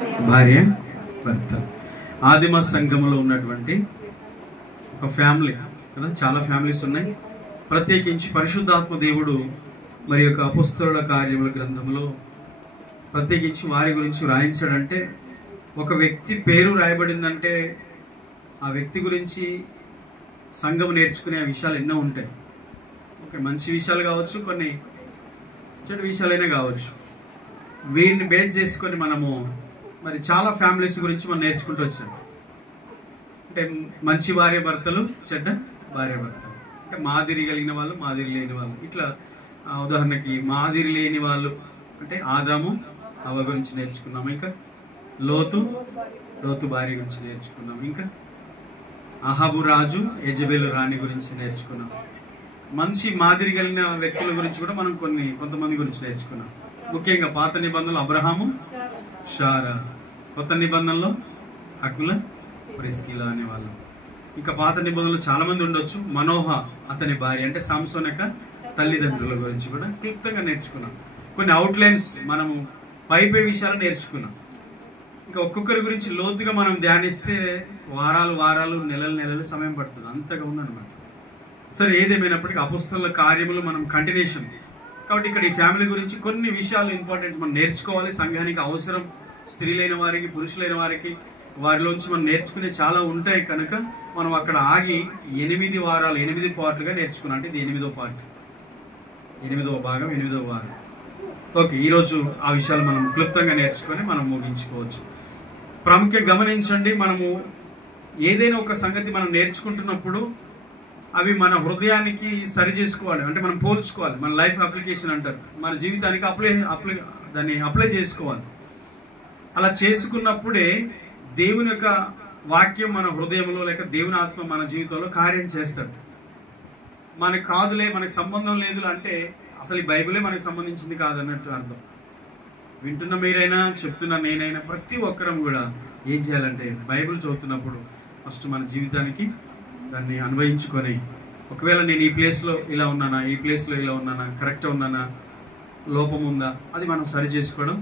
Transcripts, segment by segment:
భార్య భర్త ఆదిమ సంఘములో ఉన్నటువంటి ఒక ఫ్యామిలీ కదా. చాలా ఫ్యామిలీస్ ఉన్నాయి. ప్రత్యేకించి పరిశుద్ధాత్మ దేవుడు మరి యొక్క అపోస్తలుల కార్యముల గ్రంథంలో ప్రత్యేకించి వారి గురించి రాయించాడంటే, ఒక వ్యక్తి పేరు రాయబడిందంటే ఆ వ్యక్తి గురించి సంఘం నేర్చుకునే విషయాలు ఎన్నో ఉంటాయి. ఓకే, మంచి విషయాలు కావచ్చు, కొన్ని చెడు విషయాలైనా కావచ్చు. వీరిని బేస్ చేసుకొని మనము మరి చాలా ఫ్యామిలీస్ గురించి మనం నేర్చుకుంటూ వచ్చాం. అంటే మంచి భార్య భర్తలు, చెడ్డ భార్య భర్తలు, అంటే మాదిరి కలిగిన వాళ్ళు, మాదిరి లేని వాళ్ళు. ఇట్లా ఉదాహరణకి మాదిరి లేని వాళ్ళు అంటే ఆదాము అవ్వ గురించి నేర్చుకున్నాం. ఇంకా లోతు భార్య గురించి నేర్చుకున్నాం. ఇంకా అహాబు రాజు యెజబెలు రాణి గురించి నేర్చుకున్నాం. మంచి మాదిరి కలిగిన వ్యక్తుల గురించి కూడా మనం కొంతమంది గురించి నేర్చుకున్నాం. ముఖ్యంగా పాత నిబంధనలు అబ్రహాము, షారా. కొత్త నిబంధనలో హకుల, ప్రిస్కిలా అనేవాళ్ళు. ఇంకా పాత నిబంధనలు చాలా మంది ఉండొచ్చు. మనోహ అతని భార్య అంటే సంసోన్ యొక్క తల్లిదండ్రుల గురించి కూడా క్లుప్తంగా నేర్చుకున్నాం. కొన్ని అవుట్లైన్స్ మనము పై విషయాలు నేర్చుకున్నాం. ఇంకా ఒక్కొక్కరి గురించి లోతుగా మనం ధ్యానిస్తే వారాలు నెలలు సమయం పడుతుంది. అంతగా ఉందన్నమాట. సరే, ఏదేమైనప్పటికీ అపోస్తలుల కార్యములు మనం కంటిన్యూషన్ కాబట్టి ఇక్కడ ఈ ఫ్యామిలీ గురించి కొన్ని విషయాలు ఇంపార్టెంట్ మనం నేర్చుకోవాలి. సంఘానికి అవసరం. స్త్రీలైన వారికి, పురుషులైన వారికి వారిలోంచి మనం నేర్చుకునే చాలా ఉంటాయి. కనుక మనం అక్కడ ఆగి 8 వారాలు 8 పార్ట్లుగా నేర్చుకున్నాం. అంటే ఇది 8వ పార్ట్, 8వ భాగం, 8వ వారం. ఓకే, ఈరోజు ఆ విషయాలు మనం క్లుప్తంగా నేర్చుకొని మనం ముగించుకోవచ్చు. ప్రాముఖ్యంగా గమనించండి, మనము ఏదైనా ఒక సంగతి మనం నేర్చుకుంటున్నప్పుడు అవి మన హృదయానికి సరి చేసుకోవాలి. అంటే మనం పోల్చుకోవాలి. మన లైఫ్ అప్లికేషన్ అంటారు, మన జీవితానికి దాన్ని అప్లై చేసుకోవాలి. అలా చేసుకున్నప్పుడే దేవుని యొక్క వాక్యం మన హృదయంలో, లేక దేవుని ఆత్మ మన జీవితంలో కార్యం చేస్తాడు. మనకు కాదులే, మనకు సంబంధం లేదు అంటే అసలు ఈ బైబిలే మనకు సంబంధించింది కాదన్నట్టు అర్థం. వింటున్న మీరైనా, చెప్తున్న నేనైనా, ప్రతి ఒక్కరం కూడా ఏం చేయాలంటే బైబిల్ చదువుతున్నప్పుడు ఫస్ట్ మన జీవితానికి దాన్ని అన్వయించుకొని, ఒకవేళ నేను ఈ ప్లేస్లో ఇలా ఉన్నానా, ఈ ప్లేస్లో ఇలా ఉన్నానా, కరెక్ట్గా ఉన్నానా, లోపం ఉందా, అది మనం సరి చేసుకోవడం,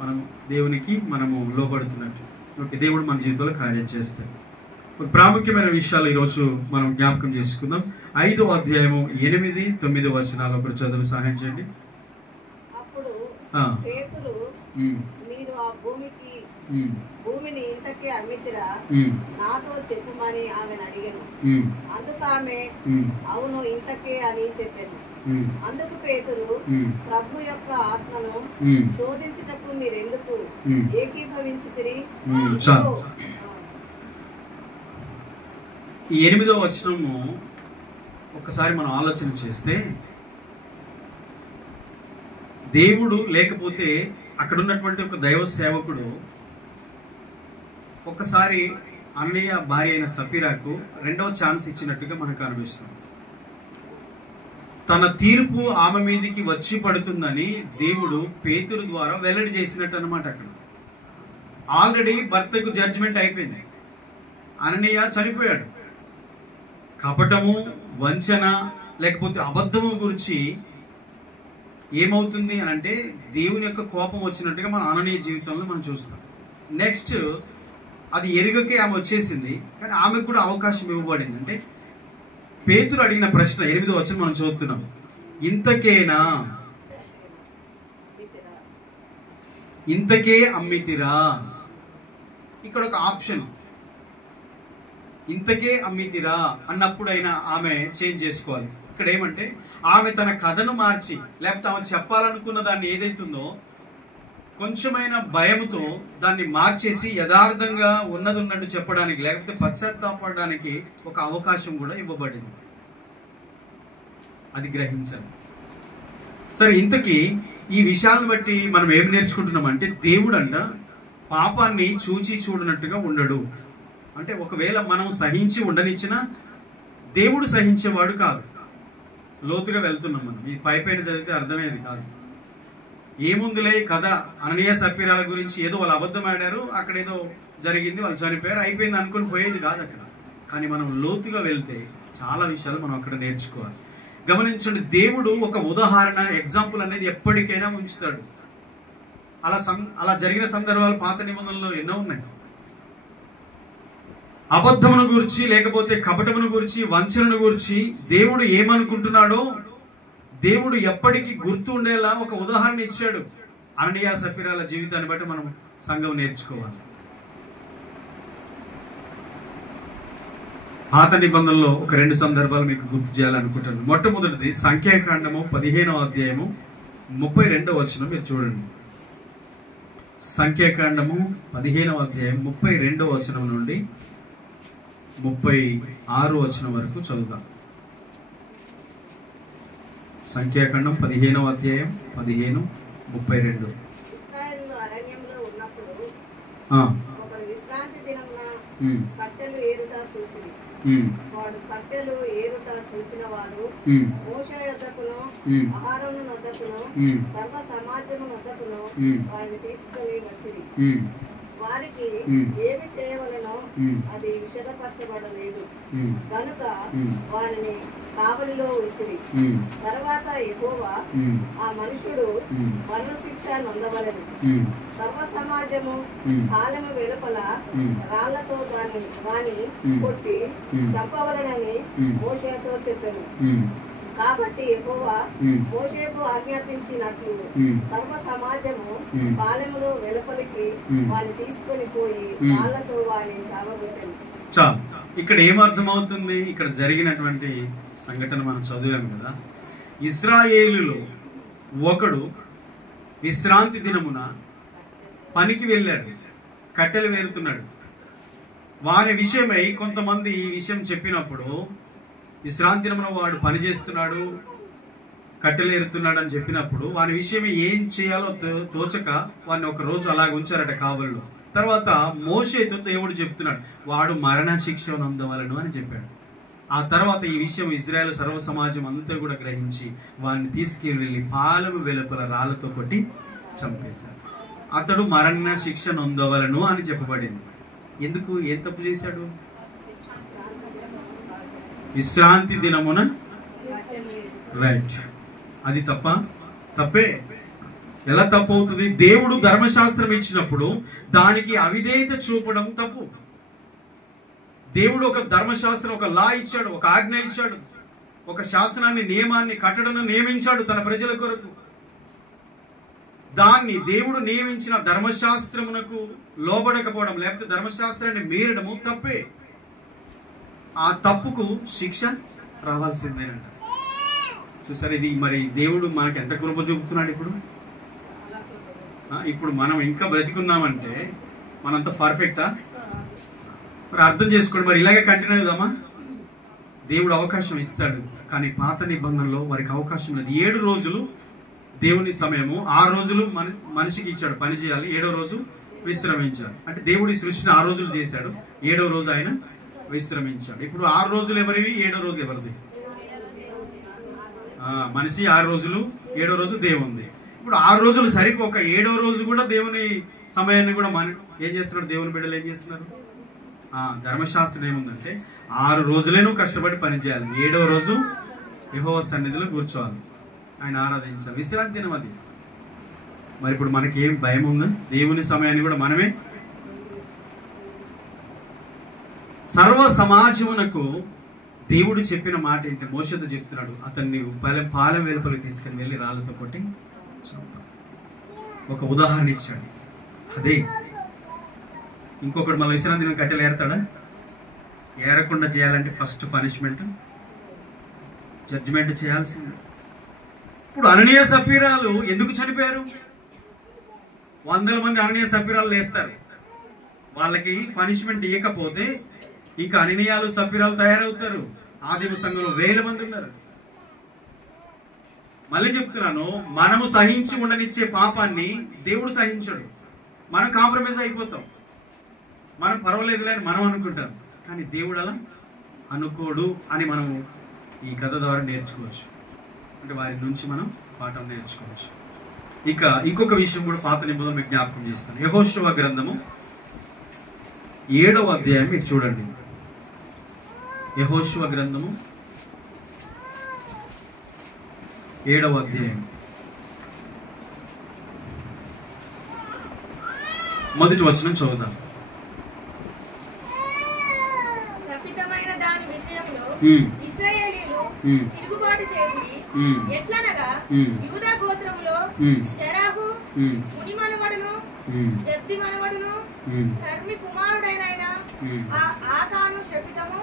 మనం దేవునికి మనము లోపడుతున్నట్టు. ఓకే, దేవుడు మన జీవితంలో కార్యం చేస్తాడు. ప్రాముఖ్యమైన విషయాలు ఈరోజు మనం జ్ఞాపకం చేసుకుందాం. 5వ అధ్యాయము 8, 9 వచనాలు ఒకరు చదువు సహాయం చేయండి. అప్పుడు పేతురు, మీరు ఆ భూమిని ఇంతకే అమ్మితిరా, నాతో చెప్పుమని ఆమెను అడిగాను. అందుకు ఆమె అవును ఇంతకే అని చెప్పాను. అందుకు పేతురు, ప్రభు యొక్క ఆత్మను శోధించుటకు మీరెందుకు ఏకీభవించితిరి? ఈ 8వ వచనము ఒక్కసారి మనం ఆలోచన చేస్తే, దేవుడు లేకపోతే అక్కడ ఉన్నటువంటి ఒక దైవ సేవకుడు ఒక్కసారి అన్నయ్య భార్య అయిన సఫీరాకు 2వ ఛాన్స్ ఇచ్చినట్టుగా మనకు అనిపిస్తుంది. తన తీర్పు ఆమె మీదకి వచ్చి పడుతుందని దేవుడు పేతురు ద్వారా వెల్లడి చేసినట్టు అన్నమాట. అక్కడ ఆల్రెడీ భర్తకు జడ్జిమెంట్ అయిపోయింది. అననీయ చనిపోయాడు. కపటము, వంచన, లేకపోతే అబద్ధము గురించి ఏమవుతుంది అని అంటే దేవుని యొక్క కోపం వచ్చినట్టుగా మన అననీయ జీవితంలో మనం చూస్తాం. నెక్స్ట్ అది ఎరుగకే ఆమె వచ్చేసింది, కానీ ఆమెకు కూడా అవకాశం ఇవ్వబడింది. అంటే పేతురు అడిగిన ప్రశ్న 8వ వచనం మనం చదువుతున్నాం, ఇంతకేనా, ఇంతకే అమ్మితిరా. ఇక్కడ ఒక ఆప్షన్, ఇంతకే అమ్మితిరా అన్నప్పుడైనా ఆమె చేంజ్ చేసుకోవాలి. ఇక్కడ ఏమంటే ఆమె తన కథను మార్చి, లేకపోతే ఆమె చెప్పాలనుకున్న దాన్ని ఏదైతుందో కొంచెమైన భయముతో దాన్ని మార్చేసి యథార్థంగా ఉన్నట్టు చెప్పడానికి, లేకపోతే పశ్చాత్తాపడడానికి ఒక అవకాశం కూడా ఇవ్వబడింది. అది గ్రహించాలి. సరే, ఇంతకీ ఈ విషయాలను బట్టి మనం ఏం నేర్చుకుంటున్నామంటే, దేవుడు అంట పాపాన్ని చూచి చూడనట్టుగా ఉండడు. అంటే ఒకవేళ మనం సహించి ఉండనిచ్చినా దేవుడు సహించేవాడు కాదు. లోతుగా వెళ్తున్నాం మనం. ఈ పైన చదివితే అర్థమయ్యేది కాదు. ఏముందిలే కథ, అననీయ సఫీరాల గురించి ఏదో వాళ్ళు అబద్ధం ఆడారు, అక్కడ ఏదో జరిగింది, వాళ్ళు చనిపోయారు, అయిపోయింది అనుకుని పోయేది కాదు అక్కడ. కానీ మనం లోతుగా వెళ్తే చాలా విషయాలు మనం అక్కడ నేర్చుకోవాలి. గమనించండి, దేవుడు ఒక ఉదాహరణ, ఎగ్జాంపుల్ అనేది ఎప్పటికైనా ఉంచుతాడు. అలా జరిగిన సందర్భాలు పాత నిబంధనలో ఎన్నో ఉన్నాయి. అబద్ధమును గురించి, లేకపోతే కపటమును గురించి, వంచనను గురించి దేవుడు ఏమనుకుంటున్నాడో దేవుడు ఎప్పటికీ గుర్తు ఉండేలా ఒక ఉదాహరణ ఇచ్చాడు. అననీయ సఫీరాల జీవితాన్ని బట్టి మనం సంఘం నేర్చుకోవాలి. పాత నిబంధనలో ఒక 2 సందర్భాలు మీకు గుర్తు చేయాలనుకుంటున్నాను. మొట్టమొదటిది సంఖ్యాకాండము 15వ అధ్యాయము 32వ వచనం మీరు చూడండి. సంఖ్యాకాండము 15వ అధ్యాయం 32వ వచనం నుండి 36వ వచనం వరకు చదువుదాం. సంఖ్యాకాండం 15వ అధ్యాయం 15-32. ఇశ్రాయేలు అరణ్యంలో ఉన్నప్పుడు ఒకడు విశ్రాంతి దినమున కట్టెలు ఏరుట చూసింది. వాడు కట్టెలు ఏరుట చూసిన వారు మోషే యొద్దకును అహరోను యొద్దకును సర్వ సమాజము యొద్దకును వారిని తీసుకొని వచ్చిరి. వారికి ఏమి చేయవలనో అది విషదపరచబడలేదు కనుక వారిని కావలిలో ఉంచిరి. తర్వాత యెహోవా ఆ మనుషుడు మరణశిక్ష నొందవలెను. సర్వ సమాజము కాలము వెలుపల రాళ్లతో వాని కొట్టి చంపవలనని మోషేతో చెప్పెను. కాబట్టి యెహోవా మోషేకు ఆజ్ఞాపించినట్లు సర్వ సమాజము పాలెములో వెలుపలికి వారిని తీసుకొని పోయి రాళ్లతో వారిని చావగొట్టెను. ఇక్కడ ఏమర్థమవుతుంది? ఇక్కడ జరిగినటువంటి సంఘటన మనం చదివాం కదా. ఇశ్రాయేలులో ఒకడు విశ్రాంతి దినమున పనికి వెళ్ళాడు, కట్టెలు వేరుతున్నాడు. వారి విషయమై కొంతమంది ఈ విషయం చెప్పినప్పుడు, విశ్రాంతి దినమున వాడు పని చేస్తున్నాడు, కట్టెలు ఏరుతున్నాడు అని చెప్పినప్పుడు వాని విషయమై ఏం చేయాలో తోచక వాడిని ఒక రోజు అలాగ ఉంచారట కావలిలో. తర్వాత మోషేతో దేవుడు చెప్తున్నాడు, వాడు మరణ శిక్ష నొందవలెను అని చెప్పాడు. ఆ తర్వాత ఈ విషయం ఇజ్రాయేల్ సర్వ సమాజం అంతా కూడా గ్రహించి వాడిని తీసుకెళ్ళి పాలెము వెలుపల రాళ్లతో కొట్టి చంపేశారు. అతడు మరణ శిక్ష నొందవలెను అని చెప్పబడింది. ఎందుకు? ఏం తప్పు చేశాడు? విశ్రాంతి దినమున. రైట్, అది తప్పే. ఎలా తప్పు అవుతుంది? దేవుడు ధర్మశాస్త్రం ఇచ్చినప్పుడు దానికి అవిధేయత చూపడం తప్పు. దేవుడు ఒక ధర్మశాస్త్రం, ఒక లా ఇచ్చాడు, ఒక ఆజ్ఞ ఇచ్చాడు, ఒక శాసనాన్ని, నియమాన్ని, కట్టడను నియమించాడు తన ప్రజల కొరకు. దాన్ని దేవుడు నియమించిన ధర్మశాస్త్రమునకు లోబడకపోవడం, లేకపోతే ధర్మశాస్త్రాన్ని మీరడము తప్పే. ఆ తప్పుకు శిక్ష రావాల్సిందేనంట. చూసారు, ఇది మరి దేవుడు మనకి ఎంత కృప చూపుతున్నాడు. ఇప్పుడు మనం ఇంకా బ్రతికున్నామంటే మనంత పర్ఫెక్టా? మరి అర్థం చేసుకోండి. మరి ఇలాగే కంటిన్యూ అవుదామా? దేవుడు అవకాశం ఇస్తాడు, కానీ పాత నిబంధనలో వారికి అవకాశం లేదు. 7 రోజులు దేవుని సమయము, 6 రోజులు మనిషికి ఇచ్చాడు పని చేయాలి, 7వ రోజు విశ్రమించాడు. అంటే దేవుడి సృష్టిని 6 రోజులు చేశాడు, 7వ రోజు ఆయన విశ్రమించాడు. ఇప్పుడు 6 రోజులు ఎవరివి, 7వ రోజు ఎవరిది? మనిషి 6 రోజులు, 7వ రోజు దేవుంది. ఇప్పుడు 6 రోజులు సరిపోక 7వ రోజు కూడా దేవుని సమయాన్ని కూడా ఏం చేస్తున్నాడు? దేవుని బిడ్డలు ఏం చేస్తున్నారు? ధర్మశాస్త్రం ఏముందంటే 6 రోజులే నువ్వు కష్టపడి పని చేయాలి, 7వ రోజు యెహోవా సన్నిధిలో కూర్చోవాలి, ఆయన ఆరాధించాలి, విశ్రాంతి దినం అది. మరి ఇప్పుడు మనకి ఏం భయం ఉందా? దేవుని సమయాన్ని కూడా మనమే. సర్వ సమాజమునకు దేవుడు చెప్పిన మాట ఏంటి? మోషేతో చెప్తున్నాడు, అతన్ని పాలెం వెలుపలికి తీసుకుని వెళ్ళి రాళ్లతో కొట్టి ఒక ఉదాహరణ ఇచ్చాడు. అదే ఇంకొకటి మళ్ళీ విశ్రాంతి దినం కట్టెలు ఏరతాడా? ఏరకుండా చేయాలంటే ఫస్ట్ పనిష్మెంట్, జడ్జిమెంట్ చేయాల్సింది. ఇప్పుడు అననీయ సఫీరాలు ఎందుకు చనిపోయారు? 100 మంది అననీయ సఫీరాలు లేస్తారు, వాళ్ళకి పనిష్మెంట్ ఇవ్వకపోతే ఇంకా అననీయాలు సఫీరాలు తయారవుతారు. ఆదిమ సంఘంలో 1000 మంది ఉన్నారు. మళ్ళీ చెప్తున్నాను, మనము సహించి ఉండనిచ్చే పాపాన్ని దేవుడు సహించడు. మనం కాంప్రమైజ్ అయిపోతాం, మనం పర్వాలేదులే అని మనం అనుకుంటాం, కానీ దేవుడు అలా అనుకోడు అని మనం ఈ కథ ద్వారా నేర్చుకోవచ్చు. అంటే వారి నుంచి మనం పాఠం నేర్చుకోవచ్చు. ఇక ఇంకొక విషయం కూడా పాత నిబంధనలు మీకు జ్ఞాపకం చేస్తాను. యెహోషువ గ్రంథము 7వ అధ్యాయం మీరు చూడండి. యెహోషువ గ్రంథము 7వ అధ్యాయం మొదటి వచనం చదువుదాం. తిరుగుబాటు చేసి ఎట్లనగా యూదా గోత్రములో శెరాహు ముని మనవడును జబ్ది మనవడును కర్మి కుమారుడైన ఆకాను శపితము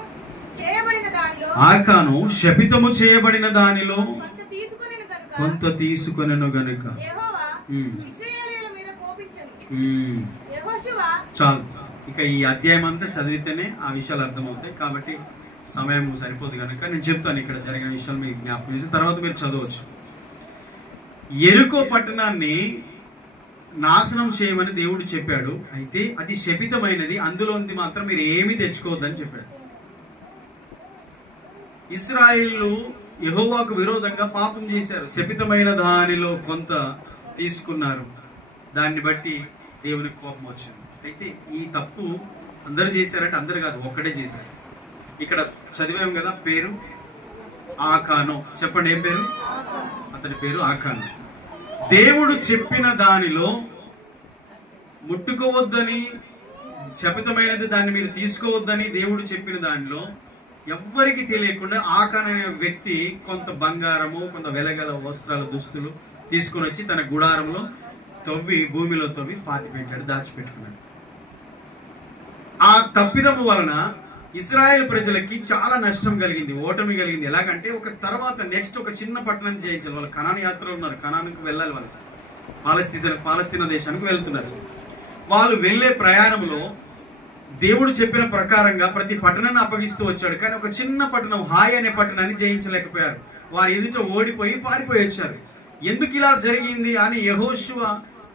చేయబడిన దానిలో కొంత తీసుకొనెను గనుక చాలు. ఇక ఈ అధ్యాయం అంతా చదివితేనే ఆ విషయాలు అర్థమవుతాయి. కాబట్టి సమయం సరిపోదు కనుక నేను చెప్తాను ఇక్కడ జరిగిన విషయాలు మీకు జ్ఞాపకం చేసి తర్వాత మీరు చదవచ్చు. యెరికో పట్టణాన్ని నాశనం చేయమని దేవుడు చెప్పాడు. అయితే అది శపితమైనది, అందులోంది మాత్రం మీరు ఏమీ తెచ్చుకోవద్దని చెప్పాడు. ఇశ్రాయేలు యెహోవాకు విరోధంగా పాపం చేశారు. శపితమైన దానిలో కొంత తీసుకున్నారు. దాన్ని బట్టి దేవునికి కోపం వచ్చింది. అయితే ఈ తప్పు అందరు చేశారంటే అందరు కాదు, ఒక్కడే చేశారు. ఇక్కడ చదివాం కదా, పేరు ఆకాను. చెప్పండి, ఏం పేరు? అతని పేరు ఆకాను. దేవుడు చెప్పిన దానిలో ముట్టుకోవద్దని, శపితమైనది దాన్ని మీరు తీసుకోవద్దని దేవుడు చెప్పిన దానిలో ఎవ్వరికి తెలియకుండా ఆకాను అనే వ్యక్తి కొంత బంగారము, కొంత వెలగల వస్త్రాలు, దుస్తులు తీసుకుని వచ్చి తన గుడారంలో భూమిలో తవ్వి పాతి పెట్టాడు, దాచిపెట్టుకున్నాడు. ఆ తప్పిదము వలన ఇశ్రాయేల్ ప్రజలకి చాలా నష్టం కలిగింది, ఓటమి కలిగింది. ఎలాగంటే ఒక తర్వాత నెక్స్ట్ ఒక చిన్న పట్టణం చేయించాలి. వాళ్ళు కనాను యాత్రలో ఉన్నారు, కనానుకు వెళ్ళాలి. వాళ్ళు పాలస్తీనా దేశానికి వెళ్తున్నారు. వాళ్ళు వెళ్లే ప్రయాణంలో దేవుడు చెప్పిన ప్రకారంగా ప్రతి పట్టణాన్ని అప్పగిస్తూ వచ్చాడు. కానీ ఒక చిన్న పట్టణం, హాయ్ అనే పట్టణాన్ని జయించలేకపోయారు. వారి ఎదుట ఓడిపోయి పారిపోయి వచ్చారు. ఎందుకు ఇలా జరిగింది అని యెహోషువ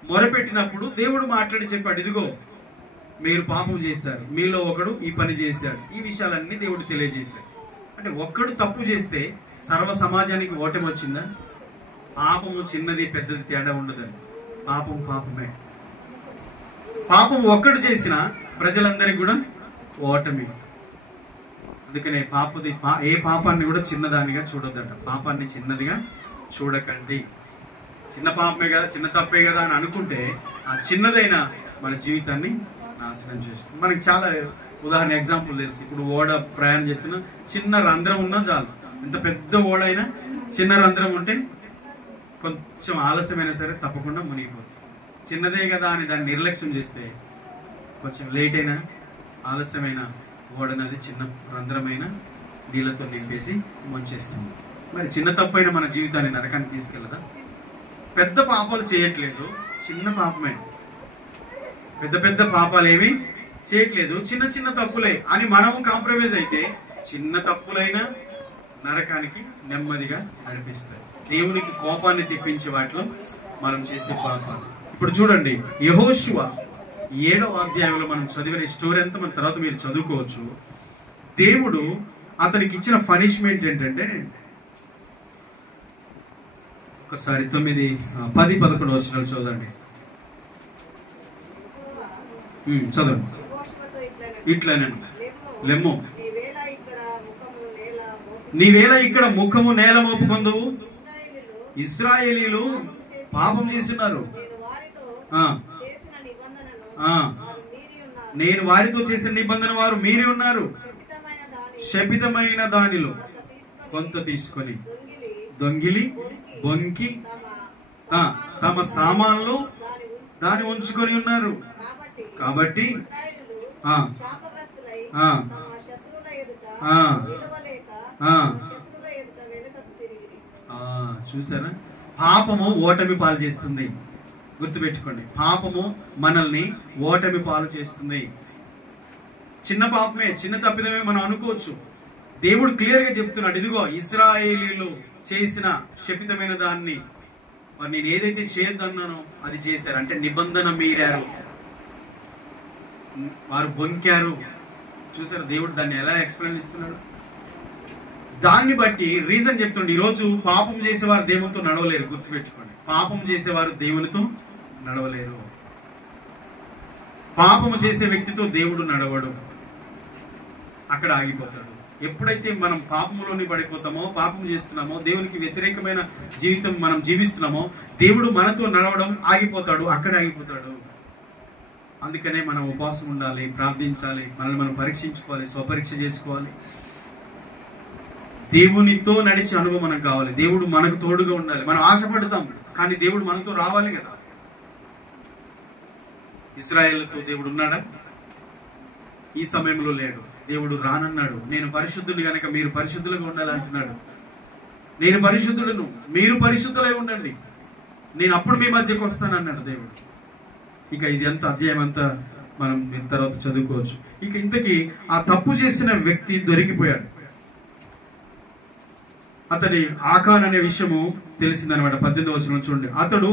మొరపెట్టినప్పుడు దేవుడు మాట్లాడి చెప్పాడు, ఇదిగో మీరు పాపం చేశారు, మీలో ఒకడు ఈ పని చేశాడు. ఈ విషయాలన్నీ దేవుడు తెలియజేశాడు. అంటే ఒక్కడు తప్పు చేస్తే సర్వ సమాజానికి ఓటమి వచ్చిందా? పాపము చిన్నది పెద్దది తేడా ఉండదని. పాపం పాపమే. పాపం ఒక్కడు చేసిన ప్రజలందరికీ కూడా ఓటమి. అందుకనే ఏ పాపాన్ని కూడా చిన్నదానిగా చూడొద్దట. పాపాన్ని చిన్నదిగా చూడకండి. చిన్న పాపమే కదా, చిన్న తప్పే కదా అని అనుకుంటే ఆ చిన్నదైన మన జీవితాన్ని నాశనం చేస్తుంది. మనకి చాలా ఉదాహరణ ఎగ్జాంపుల్ తెలుసు. ఇప్పుడు ఓడ ప్రయాణం చేస్తున్నా చిన్న రంధ్రం ఉన్నా చాలు. ఎంత పెద్ద ఓడ అయినా చిన్న రంధ్రం ఉంటే కొంచెం ఆలస్యమైనా సరే తప్పకుండా మునిగిపోతుంది. చిన్నదే కదా అని దాన్ని నిర్లక్ష్యం చేస్తే కొంచెం లేట్ అయినా ఆలస్యమైన ఓడనది చిన్న రంధ్రమైన నీళ్ళతో నింపేసి ముంచేస్తుంది. మరి చిన్న తప్పైన మన జీవితాన్ని నరకానికి తీసుకెళ్ళదా? పెద్ద పాపాలు చేయట్లేదు, చిన్న పాపమే. పెద్ద పెద్ద పాపాలు ఏమి చేయట్లేదు, చిన్న చిన్న తప్పులే అని మనము కాంప్రమైజ్ అయితే చిన్న తప్పులైనా నరకానికి నెమ్మదిగా నడిపిస్తాయి. దేవునికి కోపాన్ని తెప్పించే వాటిలో మనం చేసే పాపాలు. ఇప్పుడు చూడండి, యెహోషువ 7వ అధ్యాయంలో మనం చదివిన స్టోరీ అంతా మన తర్వాత మీరు చదువుకోవచ్చు. దేవుడు అతనికి ఇచ్చిన పనిష్మెంట్ ఏంటంటే, ఒకసారి 9, 10, 11 వచనాలు చదవండి. చదవండి. ఇట్లనే లెమ్ము, నీవేళ ఇక్కడ ముఖము నేల మోపుకొందువు. ఇశ్రాయేలీలు పాపం చేస్తున్నారు. నేను వారితో చేసిన నిబంధన వారు మీరి ఉన్నారు. శపితమైన దానిలో కొంత తీసుకొని దొంగిలి బొంకి తమ సామాన్లు దాన్ని ఉంచుకొని ఉన్నారు. కాబట్టి చూసారా, పాపము ఓటమి పాలు చేస్తుంది. గుర్తుపెట్టుకోండి, పాపము మనల్ని ఓటమి పాలు చేస్తుంది. చిన్న పాపమే, చిన్న తప్పిదమే మనం అనుకోవచ్చు. దేవుడు క్లియర్ గా చెప్తున్నాడు, ఇదిగో ఇశ్రాయేలీలు చేసిన శపితమైన దాన్ని నేను ఏదైతే చేయొద్దన్నానో అది చేశారు. అంటే నిబంధన మీరారు, వారు బొంకారు. చూసారు దేవుడు దాన్ని ఎలా ఎక్స్ప్లెయిన్ ఇస్తున్నాడు. దాన్ని బట్టి రీజన్ చెప్తుండే, ఈరోజు పాపం చేసేవారు దేవునితో నడవలేరు. గుర్తుపెట్టుకోండి, పాపం చేసేవారు దేవునితో నడవలేరు. పాపము చేసే వ్యక్తితో దేవుడు నడవడు, అక్కడ ఆగిపోతాడు. ఎప్పుడైతే మనం పాపములోని పడిపోతామో, పాపం చేస్తున్నామో, దేవునికి వ్యతిరేకమైన జీవితం మనం జీవిస్తున్నామో, దేవుడు మనతో నడవడం ఆగిపోతాడు, అక్కడే ఆగిపోతాడు. అందుకనే మనం ఉపవాసం ఉండాలి, ప్రార్థించాలి, మనల్ని మనం పరీక్షించుకోవాలి, స్వపరీక్ష చేసుకోవాలి. దేవునితో నడిచే అనుభవం మనకు కావాలి. దేవుడు మనకు తోడుగా ఉండాలి. మనం ఆశపడతాం, కానీ దేవుడు మనతో రావాలి కదా. ఇశ్రాయేలుతో దేవుడు ఉన్నాడా? ఈ సమయంలో లేడు. దేవుడు రానన్నాడు. నేను పరిశుద్ధుని గనక మీరు పరిశుద్ధులుగా ఉండాలంటున్నాడు. నేను పరిశుద్ధులను, మీరు పరిశుద్ధులై ఉండండి, నేను అప్పుడు మీ మధ్యకు వస్తానన్నాడు దేవుడు. ఇక ఇది అంత అధ్యాయం అంతా మనం తర్వాత చదువుకోవచ్చు. ఇక ఇంతకీ ఆ తప్పు చేసిన వ్యక్తి దొరికిపోయాడు. అతని ఆకాన్ అనే విషయము తెలిసిందనమాట. 18వ వచనం చూడండి.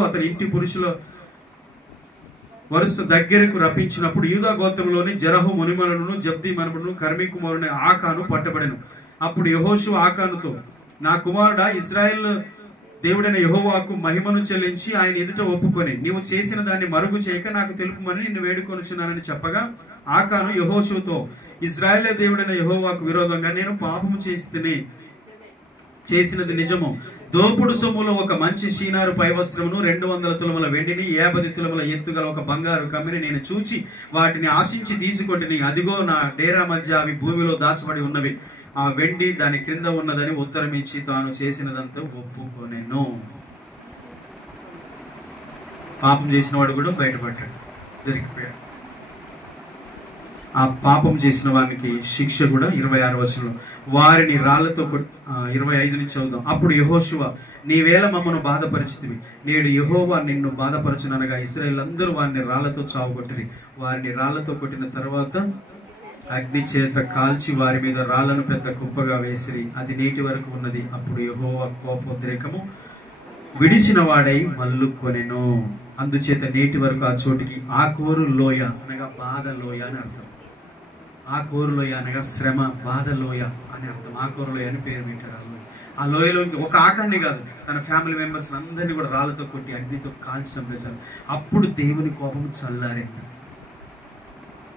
అతని ఇంటి పురుషుల వరుస దగ్గరకు రప్పించినప్పుడు యూదా గోత్రంలోని జరహు మునిమనును జబ్ది మనమును కర్మీ కుమారుని ఆకాను పట్టబడెను. అప్పుడు యెహోషువ ఆకానుతో, నా కుమారుడా, ఇశ్రాయేల్ దేవుడైన యెహోవాకు మహిమను చెల్లించి ఆయన ఎదుట ఒప్పుకొని నీవు చేసిన దాన్ని మరుగు చేయక నాకు తెలుపుమని నిన్ను వేడుకొనుచున్నానని చెప్పగా, ఆకాను యెహోషువతో, ఇశ్రాయేల్ దేవుడైన యెహోవాకు విరోధంగా నేను పాపము చేసినది నిజము. దోపుడు సొమ్ములో ఒక మంచి షీనారు పై వస్త్రమును 200 తులముల వెండిని 50 తులముల ఎత్తుగల ఒక బంగారు కమ్మిని నేను చూచి వాటిని ఆశించి తీసుకొంటిని. అదిగో నా డేరా మధ్య అవి భూమిలో దాచబడి ఉన్నవి. ఆ వెండి దాని క్రింద ఉన్నదని ఉత్తరం ఇచ్చి తాను చేసినదంతా ఒప్పుకొనెను. పాపం చేసిన వాడు కూడా బయటపడ్డాడు, దొరికిపోయాడు. ఆ పాపం చేసిన వారికి శిక్ష కూడా 26వ వచనంలో వారిని రాళ్లతో 25 నుంచి చదువుదాం. అప్పుడు యెహోషువ, నీవేళ మమ్మను బాధపరిచితివి, నేడు యెహోవా నిన్ను బాధపరచుననగా ఇశ్రాయేల్ అందరూ వారిని రాళ్లతో చావుకొట్టిరి. వారిని రాళ్లతో కొట్టిన తర్వాత అగ్ని చేత కాల్చి వారి మీద రాళ్లను పెద్ద కుప్పగా వేసిరి. అది నేటి వరకు ఉన్నది. అప్పుడు యెహోవా కోపోద్రేకము విడిచిన వాడై మల్లుకొనెను. అందుచేత నేటి వరకు ఆ చోటికి ఆకోరు లోయ అనగా బాధ లోయ అని అర్థం. ఆకోరు లోయ అనగా శ్రమ, బాధ లోయ అని అర్థం. ఆకోరు లోయ అని పేరు పెట్టారు. ఆ లోయలోకి ఒక ఆకాన్ని కాదు, తన ఫ్యామిలీ మెంబర్స్ అందరినీ కూడా రాళ్లతో కొట్టి అగ్నితో కాల్చి చంపేశారు. అప్పుడు దేవుని కోపం చల్లారింది.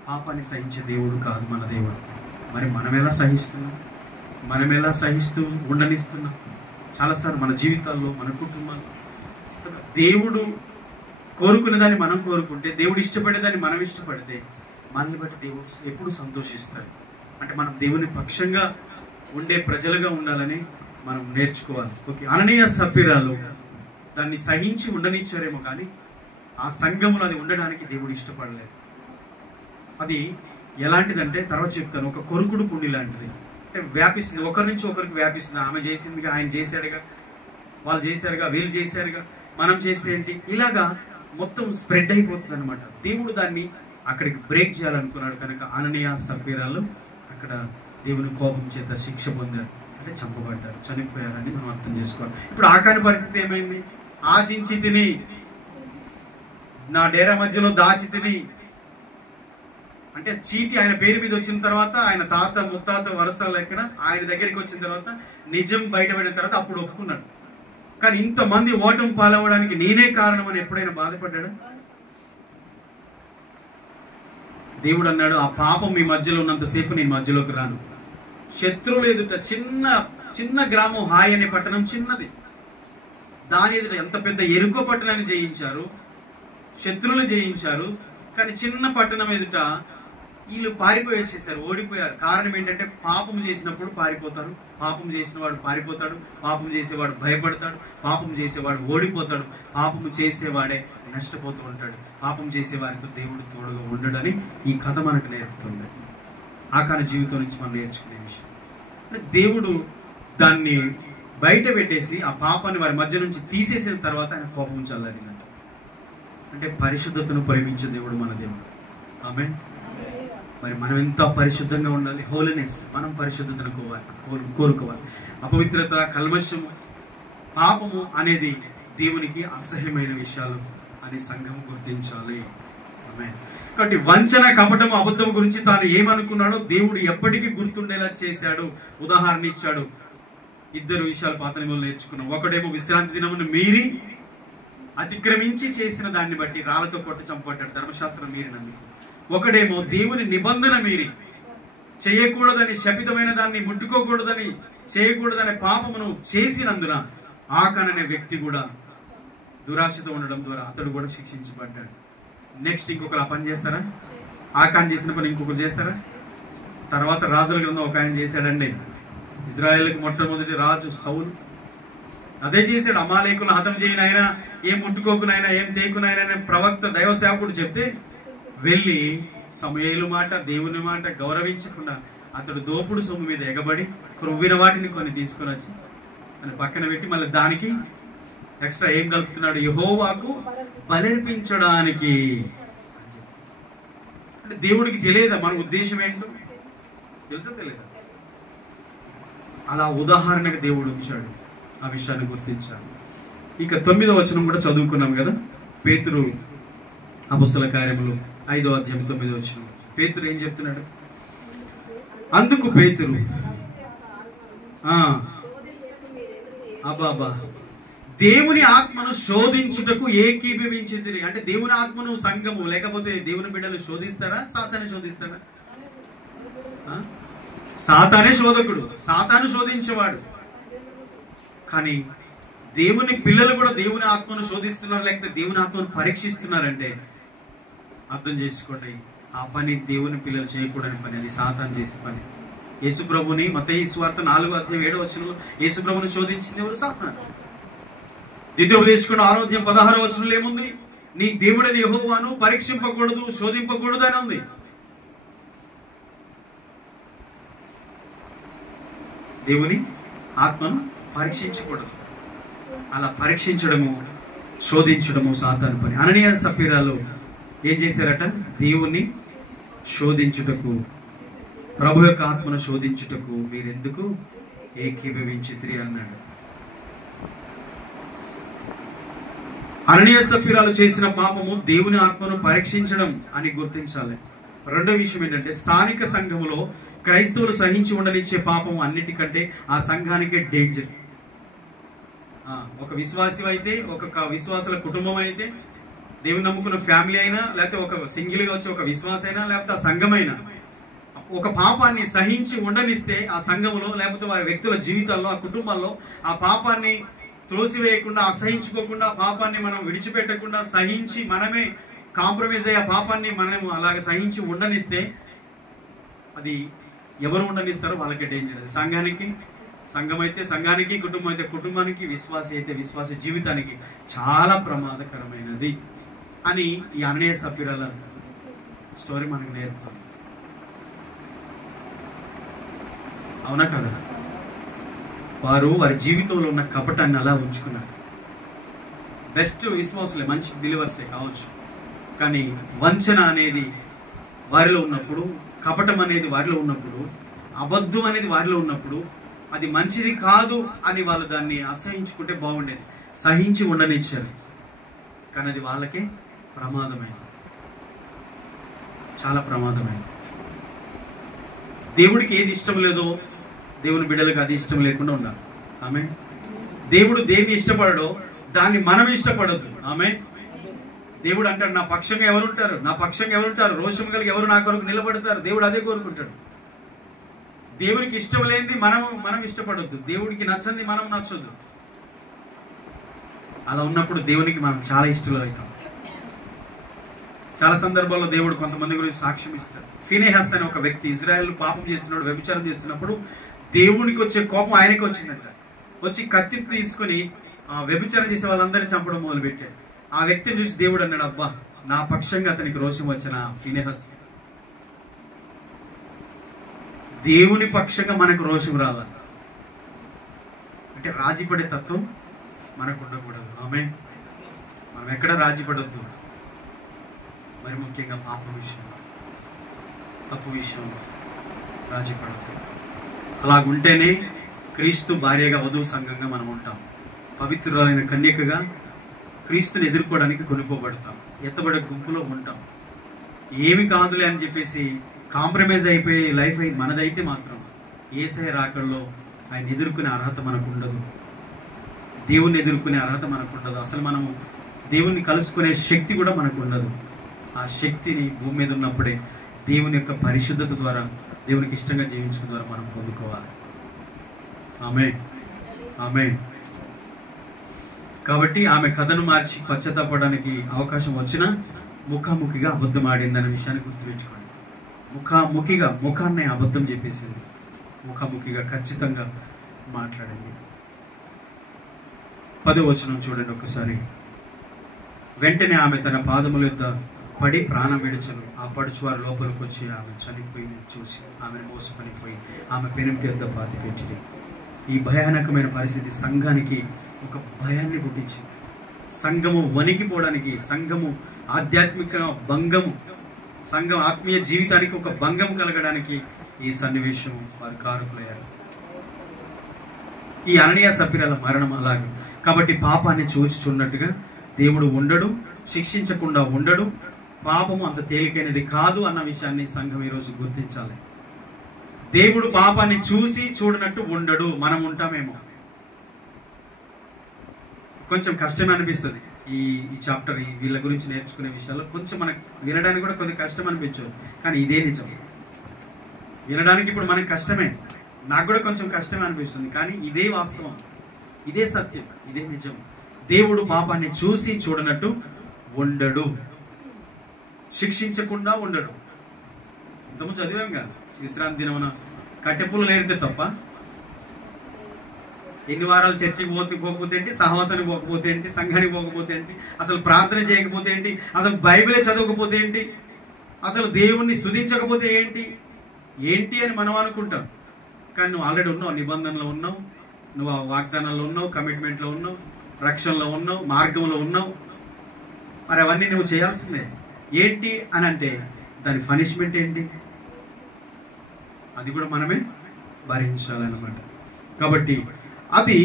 పాపాన్ని సహించే దేవుడు కాదు మన దేవుడు. మరి మనం ఎలా సహిస్తున్నాం? మనం ఎలా సహిస్తూ ఉండనిస్తున్నాం? చాలాసార్లు మన జీవితాల్లో, మన కుటుంబాల్లో దేవుడు కోరుకునే దాన్ని మనం కోరుకుంటే, దేవుడు ఇష్టపడేదాన్ని మనం ఇష్టపడితే మనల్ని బట్టి దేవుడు ఎప్పుడు సంతోషిస్తాడు. అంటే మనం దేవుని పక్షంగా ఉండే ప్రజలుగా ఉండాలని మనం నేర్చుకోవాలి. ఓకే, అననీయ సప్పిరాలు దాన్ని సహించి ఉండనిచ్చారేమో, కానీ ఆ సంఘంలో అది ఉండడానికి దేవుడు ఇష్టపడలేదు. అది ఎలాంటిదంటే తర్వాత చెప్తాను. ఒక కొరుకుడు పుండి లాంటిది. అంటే వ్యాపిస్తుంది, ఒకరి నుంచి ఒకరికి వ్యాపిస్తుంది. ఆమె చేసిందిగా, ఆయన చేశాడుగా, వాళ్ళు చేశారుగా, వీళ్ళు చేశారుగా, మనం చేస్తే ఏంటి, ఇలాగా మొత్తం స్ప్రెడ్ అయిపోతుంది అనమాట. దేవుడు దాన్ని అక్కడికి బ్రేక్ చేయాలనుకున్నాడు కనుక అననీయ సప్పీరాలు అక్కడ దేవుని కోపం చేత శిక్ష పొందారు. అంటే చంపబడ్డారు, చనిపోయారని మనం అర్థం చేసుకోవాలి. ఇప్పుడు ఆకాని పరిస్థితి ఏమైంది? ఆశించి తిని, నా డేరా మధ్యలో దాచి తిని, అంటే చీటి ఆయన పేరు మీద వచ్చిన తర్వాత, ఆయన తాత ముత్తాత వరుస లెక్కన ఆయన దగ్గరికి వచ్చిన తర్వాత, నిజం బయటపడిన తర్వాత అప్పుడు ఒప్పుకున్నాడు. కానీ ఇంతమంది ఓటమి పాలవడానికి నేనే కారణం అని ఎప్పుడైనా బాధపడ్డాడు? దేవుడు అన్నాడు, ఆ పాపం మీ మధ్యలో ఉన్నంతసేపు నేను మధ్యలోకి రాను. శత్రువులు ఎదుట చిన్న గ్రామం హాయ్ అనే పట్టణం చిన్నది, దాని ఎదుట ఎంత పెద్ద ఎరుకో పట్టణాన్ని జయించారు, శత్రువులు జయించారు. కానీ చిన్న పట్టణం ఎదుట వీళ్ళు పారిపోయి వచ్చేసారు, ఓడిపోయారు. కారణం ఏంటంటే పాపం చేసినప్పుడు పారిపోతారు, పాపం చేసిన వాడు పారిపోతాడు, పాపం చేసేవాడు భయపడతాడు, పాపం చేసేవాడు ఓడిపోతాడు, పాపం చేసేవాడే నష్టపోతూ ఉంటాడు. పాపం చేసేవారితో దేవుడు తోడుగా ఉండడని ఈ కథ మనకు నేర్పుతుంది. ఆకాని జీవితం నుంచి మనం నేర్చుకునే విషయం. దేవుడు దాన్ని బయట పెట్టేసి ఆ పాపాన్ని వారి మధ్య నుంచి తీసేసిన తర్వాత ఆయన కోపం చల్లారిందంట. అంటే పరిశుద్ధతను ప్రేమించే దేవుడు మన దేవుడు. ఆమేన్. మరి మనం ఎంత పరిశుద్ధంగా ఉండాలి? హోలీనెస్. మనం పరిశుద్ధతను కోరుకోవాలి. అపవిత్రత, కల్మషము, పాపము అనేది దేవునికి అసహ్యమైన విషయాలు అని సంఘం గుర్తించాలి. ఆమేన్. కాబట్టి వంచన, కపటము, అబద్ధం గురించి తాను ఏమనుకున్నాడో దేవుడు ఎప్పటికీ గుర్తుండేలా చేశాడు. ఉదాహరణ ఇచ్చాడు. 2 విషయాలు పాత నిబంధనలో నేర్చుకున్నాం. ఒకడేమో విశ్రాంతి దినమును మీరి అతిక్రమించి చేసిన దాన్ని బట్టి రాళ్లతో కొట్టి చంపబడ్డాడు, ధర్మశాస్త్రం మీరినందుకు. ఒకడేమో దేవుని నిబంధన మీరి చేయకూడదని, శపితమైన దాన్ని ముట్టుకోకూడదని, చేయకూడదనే పాపమును చేసినందున ఆకాన్ అనే వ్యక్తి కూడా దురాశతో ఉండడం ద్వారా అతడు కూడా శిక్షించబడ్డాడు. నెక్స్ట్ ఇంకొకరు ఆ పని చేస్తారా? ఆకాన్ చేసిన పని ఇంకొకరు చేస్తారా? తర్వాత రాజుల గ్రంథం ఒక ఆయన చేశాడండి. ఇజ్రాయెల్కి మొట్టమొదటి రాజు సౌలు అదే చేశాడు. అమాలేకులను హతం చేయనైనా, ఏం ముట్టుకోకునైనా, ఏం తేకునైనా ప్రవక్త దైవ సేవకుడు చెప్తే వెళ్ళి సమూయేలు మాట, దేవుని మాట గౌరవించకుండా అతడు దోపుడు సొమ్ము మీద ఎగబడి క్రొవ్విన వాటిని కొన్ని తీసుకొని వచ్చి తన పక్కన పెట్టి మళ్ళీ దానికి ఎక్స్ట్రా ఏం కలుపుతున్నాడు? యెహోవాకు బలర్పించడానికి. అంటే దేవుడికి తెలియదా మన ఉద్దేశం ఏంటో? తెలుసా తెలియదా? అలా ఉదాహరణకు దేవుడు ఉంచాడు. ఆ విషయాన్ని గుర్తించాలి. ఇక 9వ వచనం కూడా చదువుకున్నాం కదా. పేతురు అపొస్తల కార్యములు 5వ అధ్యాయం 9వ వచనం. పేతురు ఏం చెప్తున్నాడు? అందుకు పేతురు అబాబా దేవుని ఆత్మను శోధించుటకు ఏకీభవించితిరి. అంటే దేవుని ఆత్మను సంఘము లేకపోతే దేవుని బిడ్డలు శోధిస్తారా? సాతానే శోధిస్తారా? సాతానే శోధకుడు, సాతాను శోధించేవాడు. కానీ దేవుని పిల్లలు కూడా దేవుని ఆత్మను శోధిస్తున్నారు, లేకపోతే దేవుని ఆత్మను పరీక్షిస్తున్నారంటే అర్థం చేసుకోండి, ఆ పని దేవుని పిల్లలు చేయకూడని పని, అది సాతాను చేసే పని. యేసు ప్రభుని మత్తయి సువార్త 4వ అధ్యాయం 7వ వచనంలో యేసు ప్రభుని శోధించింది ఎవరు? సాతాను. ద్వితీయోపదేశకుడు 6వ అధ్యాయం 16వ వచనంలో ఏముంది? నీ దేవుడని యెహోవాను పరీక్షింపకూడదు, శోధింపకూడదు అని ఉంది. దేవుని ఆత్మను పరీక్షించకూడదు. అలా పరీక్షించడము, శోధించడము సాతాను పని. అననీయ సఫీరాలు ఏం చేశారట? దేవుణ్ణి శోధించుటకు, ప్రభు యొక్క ఆత్మను శోధించుటకు మీరెందుకు ఏకీభవించితిరి అన్నాడు. అననీయ సఫీరాలు చేసిన పాపము దేవుని ఆత్మను పరీక్షించడం అని గుర్తించాలి. రెండో విషయం ఏంటంటే, స్థానిక సంఘములో క్రైస్తవులు సహించి ఉండనిచ్చే పాపం అన్నిటికంటే ఆ సంఘానికే డేంజర్. ఒక విశ్వాసి అయితే, ఒక విశ్వాసుల కుటుంబం అయితే, దేవుని నమ్ముకున్న ఫ్యామిలీ అయినా, లేకపోతే ఒక సింగిల్గా వచ్చి ఒక విశ్వాస అయినా, లేకపోతే ఆ సంఘమైనా ఒక పాపాన్ని సహించి ఉండనిస్తే ఆ సంఘములో లేకపోతే వారి వ్యక్తుల జీవితాల్లో, ఆ కుటుంబాల్లో ఆ పాపాన్ని త్రోసివేయకుండా, అసహించుకోకుండా, పాపాన్ని మనం విడిచిపెట్టకుండా సహించి మనమే కాంప్రమైజ్ అయ్యి ఆ పాపాన్ని మనము అలాగ సహించి ఉండనిస్తే అది ఎవరు ఉండనిస్తారో వాళ్ళకే డేంజర్. అది సంఘానికి, సంఘం అయితే సంఘానికి, కుటుంబం అయితే కుటుంబానికి, విశ్వాసి అయితే విశ్వాస జీవితానికి చాలా ప్రమాదకరమైనది అని ఈ అననీయ సఫీరాల స్టోరీ మనకు నేర్పుతుంది. అవునా కదా? వారు వారి జీవితంలో ఉన్న కపటాన్ని అలా ఉంచుకున్నారు. బెస్ట్ విశ్వాసులే, మంచి బిలీవర్సే కావచ్చు, కానీ వంచన అనేది వారిలో ఉన్నప్పుడు, కపటం అనేది వారిలో ఉన్నప్పుడు, అబద్ధం అనేది వారిలో ఉన్నప్పుడు అది మంచిది కాదు అని వాళ్ళు దాన్ని అసహించుకుంటే బాగుండేది. సహించి ఉండనిచ్చారు, కానీ అది వాళ్ళకే ప్రమాదమైంది, చాలా ప్రమాదమైంది. దేవుడికి ఏది ఇష్టం లేదో దేవుని బిడ్డలకు అది ఇష్టం లేకుండా ఉండాలి. ఆమె దేవుడు దేన్ని ఇష్టపడడో దాన్ని మనం ఇష్టపడొద్దు. ఆమె దేవుడు అంటాడు, నా పక్షంగా ఎవరుంటారు, నా పక్షంగా ఎవరుంటారు, రోషం కలిగి ఎవరు నా కొరకు నిలబడతారు. దేవుడు అదే కోరుకుంటాడు. దేవునికి ఇష్టం లేనిది మనం ఇష్టపడొద్దు, దేవుడికి నచ్చంది మనం నచ్చొద్దు. అలా ఉన్నప్పుడు దేవునికి మనం చాలా ఇష్టలు అవుతాం. చాలా సందర్భాల్లో దేవుడు కొంతమంది గురించి సాక్ష్యం ఇస్తాడు. ఫీనెహాస్ అనే ఒక వ్యక్తి ఇజ్రాయెల్ పాపం చేస్తున్నాడు, వ్యభిచారం చేస్తున్నప్పుడు దేవునికి వచ్చే కోపం ఆయనకి వచ్చిందంట. వచ్చి కత్తి తీసుకుని ఆ వ్యభిచారం చేసే వాళ్ళందరినీ చంపడం మొదలుపెట్టాడు. ఆ వ్యక్తిని చూసి దేవుడు అన్నాడు, అబ్బా నా పక్షంగా అతనికి రోషం వచ్చిన ఫీనెహాస్. దేవుని పక్షంగా మనకు రోషం రావాలి అంటే రాజీపడే తత్వం మనకు ఉండకూడదు. ఆమె మనం ఎక్కడ రాజీపడొద్దు. మరి ముఖ్యంగా పాప విషయం, తప్పు విషయంలో రాజీపడొద్దు. అలాగుంటేనే క్రీస్తు భార్యగా, వధువు సంఘంగా మనం ఉంటాం. పవిత్రులైన కన్యకగా క్రీస్తుని ఎదుర్కోవడానికి కొనుక్కోబడతాం, ఎత్తబడే గుంపులో ఉంటాం. ఏమి కాదులే అని చెప్పేసి కాంప్రమైజ్ అయిపోయి లైఫ్ మనదైతే మాత్రం యేసయ్య రాకడలో ఆయన ఎదుర్కొనే అర్హత మనకు ఉండదు, దేవుణ్ణి ఎదుర్కొనే అర్హత మనకు ఉండదు. అసలు మనము దేవుణ్ణి కలుసుకునే శక్తి కూడా మనకు ఉండదు. ఆ శక్తిని భూమి మీద ఉన్నప్పుడే దేవుని యొక్క పరిశుద్ధత ద్వారా, దేవునికి ఇష్టంగా జీవించడం ద్వారా మనం పొందుకోవాలి. ఆమేన్, ఆమేన్. కాబట్టి ఆమె కథను మార్చి పశ్చాత్తాపడడానికి అవకాశం వచ్చినా ముఖాముఖిగా అబద్ధం ఆడిందనే విషయాన్ని గుర్తుపెట్టుకోండి. ముఖాన్ని అబద్ధం చెప్పేసింది, ముఖాముఖిగా ఖచ్చితంగా మాట్లాడింది. 10వ వచనం చూడండి ఒకసారి. వెంటనే ఆమె తన పాదముల యొద్ద పడి ప్రాణం విడిచెను. ఆ పడుచువారు లోపలికి వచ్చి ఆమె చనిపోయి చూసి ఆమెను మోసుకొని పోయి ఆమె పెనిమిటి యొద్ద పాతి పెట్టింది. ఈ భయానకమైన పరిస్థితి సంఘానికి ఒక భయాన్ని పుట్టించింది. సంఘము వణికిపోవడానికి, సంఘము ఆధ్యాత్మిక భంగము, సంఘం ఆత్మీయ జీవితానికి ఒక భంగం కలగడానికి ఈ సన్నివేశం వారు కారకులయ్యారు. ఈ అననీయ సప్పిరాల మరణం అలాగే. కాబట్టి పాపాన్ని చూచుచున్నట్టుగా దేవుడు ఉండడు, శిక్షించకుండా ఉండడు. పాపము అంత తేలికైనది కాదు అన్న విషయాన్ని సంఘం ఈరోజు గుర్తించాలి. దేవుడు పాపాన్ని చూసి చూడనట్టు ఉండడు. మనం ఉంటామేమో. కొంచెం కష్టం అనిపిస్తుంది ఈ చాప్టర్, వీళ్ళ గురించి నేర్చుకునే విషయాల్లో కొంచెం మనకు వినడానికి కూడా కొద్దిగా కష్టం అనిపించదు. కానీ ఇదే నిజం. వినడానికి ఇప్పుడు మనకు కష్టమే, నాకు కూడా కొంచెం కష్టమే అనిపిస్తుంది. కానీ ఇదే వాస్తవం, ఇదే సత్యం, ఇదే నిజం. దేవుడు పాపాన్ని చూసి చూడనట్టు ఉండడు, శిక్షించకుండా ఉండడు. ఇంతకుముందు చదివాం కదా, విశ్రాంతి దినమున కట్టెపులు లేరితే తప్ప ఎన్ని వారాలు చర్చికి పోకపోతే ఏంటి, సహవాసానికి పోకపోతే ఏంటి, సంఘానికి పోకపోతే ఏంటి, అసలు ప్రార్థన చేయకపోతే ఏంటి, అసలు బైబిలే చదవకపోతే ఏంటి, అసలు దేవుణ్ణి స్తుతించకపోతే ఏంటి అని మనం అనుకుంటాం. కానీ నువ్వు ఆల్రెడీ ఉన్నావు, నిబంధనలో ఉన్నావు, నువ్వు ఆ వాగ్దానాల్లో ఉన్నావు, కమిట్మెంట్లో ఉన్నావు, రక్షణలో ఉన్నావు, మార్గంలో ఉన్నావు. మరి అవన్నీ నువ్వు చేయాల్సిందే. ఏంటి అని అంటే దాని పనిష్మెంట్ ఏంటి, అది కూడా మనమే భరించాలన్నమాట. కాబట్టి అది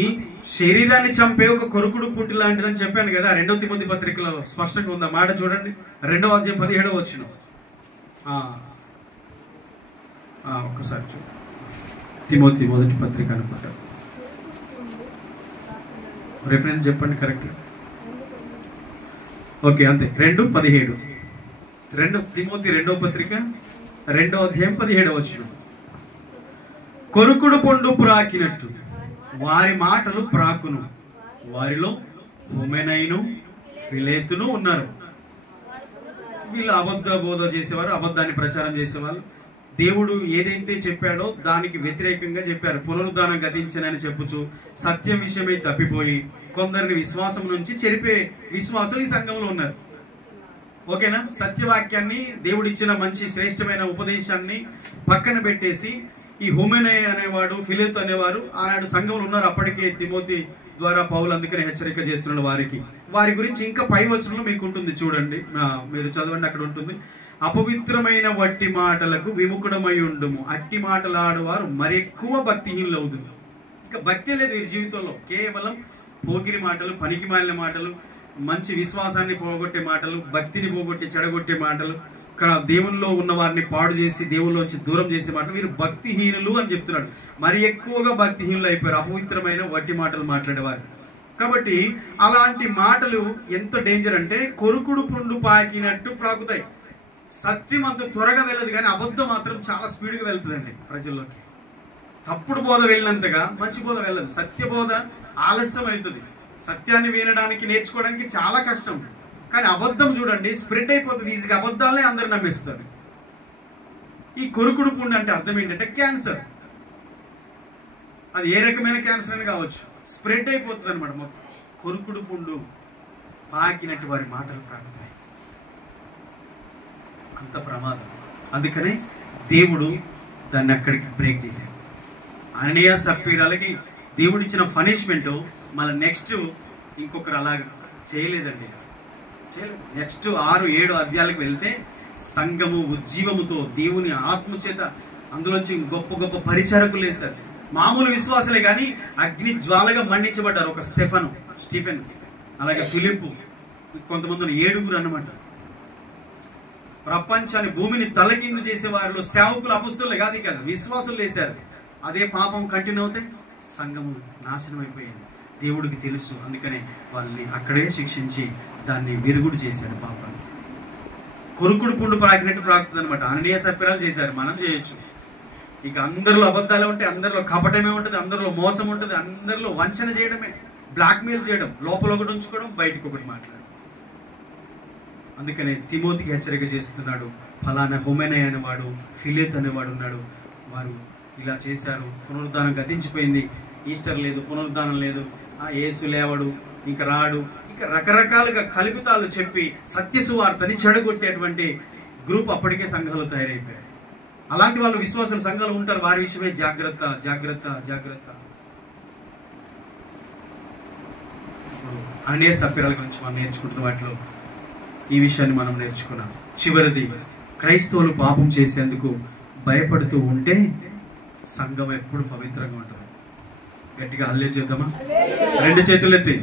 శరీరాన్ని చంపే ఒక కొరుకుడు పుట్టి లాంటిదని చెప్పాను కదా. 2వ తిమోతి పత్రికలో స్పష్టంగా ఉంది ఆ మాట. చూడండి 2వ అధ్యాయం 17వ వచనం. ఒక్కసారి చూడండి. తిమోతి మొదటి పత్రిక అనుకుంటా, రెఫరెన్స్ చెప్పండి కరెక్ట్. ఓకే, అంతే. 2:17. 2 తిమోతి 2వ పత్రిక 2వ అధ్యాయం 17వ వచనం. కొరుకుడు పొండు ప్రాకినట్టు వారి మాటలు ప్రాకును, వారిలో హుమెనైను ఫిలేతును ఉన్నారు. వీళ్ళు అబద్ధ బోధ చేసేవారు, అబద్ధాన్ని ప్రచారం చేసేవాళ్ళు. దేవుడు ఏదైతే చెప్పాడో దానికి వ్యతిరేకంగా చెప్పారు. పునరుద్ధానం గతించనని చెప్పుచు సత్యం విషయమై తప్పిపోయి కొందరిని విశ్వాసం నుంచి చెరిపే విశ్వాసులు ఈ సంఘంలో ఉన్నారు. ఓకేనా? సత్యవాక్యాన్ని, దేవుడిచ్చిన మంచి శ్రేష్టమైన ఉపదేశాన్ని పక్కన పెట్టేసి ఈ హుమెనే అనేవాడు, ఫిలేతు అనేవారు ఆనాడు సంఘంలో ఉన్నారు. అప్పటికే తిమోతి ద్వారా పౌలు అందుకనే హెచ్చరిక చేస్తున్నాడు వారి గురించి. ఇంకా పై వచనంలో మీకు ఉంటుంది, చూడండి, మీరు చదవండి, అక్కడ ఉంటుంది. అపవిత్రమైన వట్టి మాటలకు విముఖుడమై ఉండుము, అట్టి మాటలాడువారు మరెక్కువ భక్తిహీనులు అవుతుంది. ఇంకా భక్తి లేదు వీరి జీవితంలో. కేవలం పోగిరి మాటలు, పనికి మాలిన మాటలు, మంచి విశ్వాసాన్ని పోగొట్టే మాటలు, భక్తిని పోగొట్టి చెడగొట్టే మాటలు, దేవుల్లో ఉన్న వారిని పాడు చేసి దేవుల్లోంచి దూరం చేసే మాటలు. వీరు భక్తిహీనులు అని చెప్తున్నాడు. మరి ఎక్కువగా భక్తిహీనులు అయిపోయారు, అపవిత్రమైన వట్టి మాటలు మాట్లాడేవారు. కాబట్టి అలాంటి మాటలు ఎంత డేంజర్ అంటే కొరుకుడు పుండు పాకినట్టు ప్రాకుతాయి. సత్యం అంత త్వరగా వెళ్ళదు, కానీ అబద్ధం మాత్రం చాలా స్పీడ్గా వెళ్తుందండి ప్రజల్లోకి. తప్పుడు బోధ వెళ్ళినంతగా మంచి బోధ వెళ్ళదు. సత్య బోధ ఆలస్యం అవుతుంది. సత్యాన్ని వినడానికి, నేర్చుకోవడానికి చాలా కష్టం. కానీ అబద్ధం చూడండి స్ప్రెడ్ అయిపోతుంది ఈజీగా. అబద్ధాలనే అందరు నమ్మేస్తారు. ఈ కొరుకుడు పుండు అంటే అర్థం ఏంటంటే క్యాన్సర్. అది ఏ రకమైన క్యాన్సర్ అని కావచ్చు, స్ప్రెడ్ అయిపోతుంది అనమాట మొత్తం. కొరుకుడు పుండు పాకినట్టు వారి మాటలు ప్రాకుతాయి. అంత ప్రమాదం. అందుకనే దేవుడు దాన్ని అక్కడికి బ్రేక్ చేశాడు. అననీయ సప్పీరాలకి దేవుడు ఇచ్చిన పనిష్మెంట్ మళ్ళీ నెక్స్ట్ ఇంకొకరు అలా చేయలేదండి. నెక్స్ట్ 6-7 అధ్యాయాలకు వెళ్తే సంఘము ఉజ్జీవముతో దేవుని ఆత్మచేత అందులోంచి గొప్ప గొప్ప పరిచారకులు వేశారు. మామూలు విశ్వాసలే కానీ అగ్ని జ్వాలగా మండించబడ్డారు. ఒక స్టీఫెన్, అలాగే ఫిలిప్పు, కొంతమంది 7 అన్నమాట. ప్రపంచాన్ని, భూమిని తలకిందు చేసే వారిలో సేవకులు, అపొస్తలులే కాదు, ఇక విశ్వాసులు వేశారు. అదే పాపం కంటిన్యూ అవుతే సంఘము నాశనం అయిపోయింది. దేవుడికి తెలుసు. అందుకనే వాళ్ళని అక్కడే శిక్షించి దాన్ని విరుగుడు చేశారు. పాపాన్ని కొరుకుడు పుండు ప్రాకినట్టు ప్రాకుతుంది అనమాట. అననీయ సప్పిరాలు చేశారు, మనం చేయొచ్చు. ఇక అందరిలో అబద్ధాలే ఉంటాయి, అందరిలో కపటమే ఉంటుంది, అందరిలో మోసం ఉంటుంది, అందరిలో వంచన చేయడమే, బ్లాక్మెయిల్ చేయడం, లోపల ఒకటి ఉంచుకోవడం, బయటకు ఒకటి మాట్లాడడం. అందుకనే తిమోతికి హెచ్చరిక చేస్తున్నాడు, ఫలానా హోమెనై అనేవాడు, ఫిలేత్ అనేవాడు ఉన్నాడు, వారు ఇలా చేశారు, పునరుద్ధానం గతించిపోయింది, ఈస్టర్ లేదు, పునరుద్ధానం లేదు, యేసు లేవడు, ఇంకా రాడు, ఇంకా రకరకాలుగా కల్పితాలు చెప్పి సత్యసువార్తని చెడగొట్టేటువంటి గ్రూప్ అప్పటికే సంఘాలు తయారైపోయాయి. అలాంటి వాళ్ళు విశ్వాసుల సంఘాలు ఉంటారు, వారి విషయమే జాగ్రత్త జాగ్రత్త జాగ్రత్త. అనేక సభ్యుల గురించి మనం నేర్చుకుంటున్న వాటిలో ఈ విషయాన్ని మనం నేర్చుకున్నాం. చివరిది, క్రైస్తవులు పాపం చేసేందుకు భయపడుతూ ఉంటే సంఘం ఎప్పుడు పవిత్రంగా ఉంటుంది. గట్టిగా హల్లే చేద్దామా? రెండు చేతులు ఎత్తి.